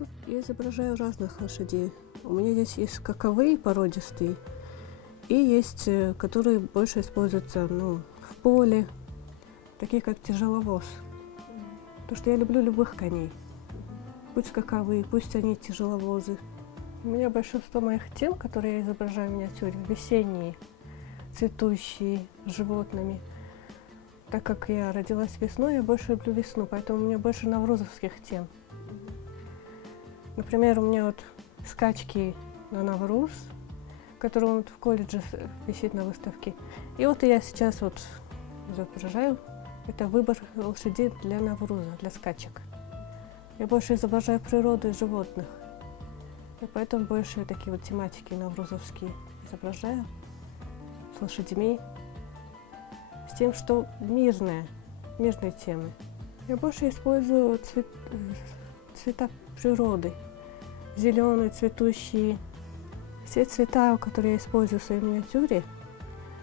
Тут я изображаю разных лошадей. У меня здесь есть скаковые породистые, и есть, которые больше используются в поле, такие как тяжеловоз. Потому что я люблю любых коней. Пусть скаковые, пусть они тяжеловозы. У меня большинство моих тем, которые я изображаю в миниатюре, весенние, цветущие, с животными. Так как я родилась весной, я больше люблю весну, поэтому у меня больше наврузовских тем. Например, у меня вот скачки на Навруз, который вот в колледже висит на выставке. И вот я сейчас вот изображаю, это выбор лошадей для Навруза, для скачек. Я больше изображаю природу и животных. И поэтому больше такие вот тематики наврузовские изображаю с лошадьми, с тем, что мирные темы. Я больше использую цвета природы, зеленые, цветущие. Все цвета, которые я использую в своей миниатюре,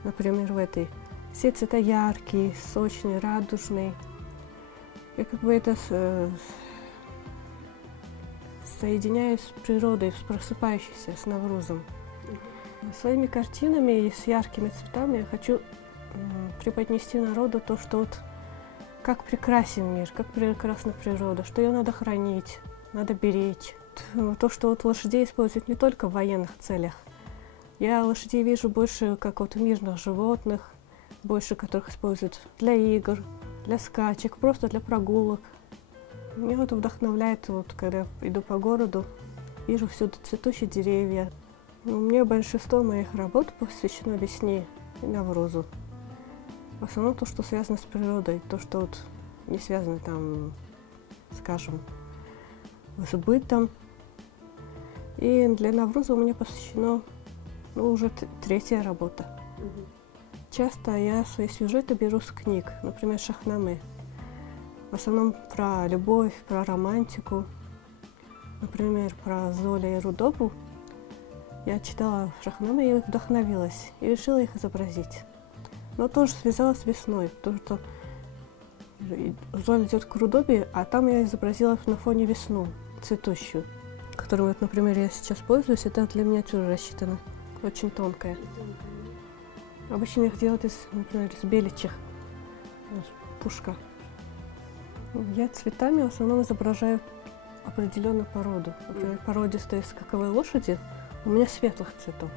например, в этой, все цвета яркие, сочные, радужные. Я как бы это соединяюсь с природой, с просыпающейся, с Наврузом. Своими картинами и с яркими цветами я хочу преподнести народу то, что вот как прекрасен мир, как прекрасна природа, что ее надо хранить, надо беречь. То, что вот лошадей используют не только в военных целях. Я лошадей вижу больше как вот мирных животных, больше которых используют для игр, для скачек, просто для прогулок. Меня вот вдохновляет, вот, когда я иду по городу, вижу всюду цветущие деревья. Мне большинство моих работ посвящено весне и Наврузу. В основном то, что связано с природой, то, что вот не связано там, скажем, с бытом. И для Навруза у меня посвящено уже третья работа. Часто я свои сюжеты беру с книг, например, Шахнаме. В основном про любовь, про романтику. Например, про Золя и Рудобу. Я читала Шахнаме и вдохновилась, и решила их изобразить. Но тоже связала с весной, потому что Золя идет к Рудобе, а там я изобразила на фоне весну, цветущую, которую, вот, например, я сейчас пользуюсь, это для миниатюры рассчитано, очень тонкая. Обычно их делают например, из беличьих, пушка. Я цветами в основном изображаю определенную породу. Например, породистые скаковые лошади у меня светлых цветов.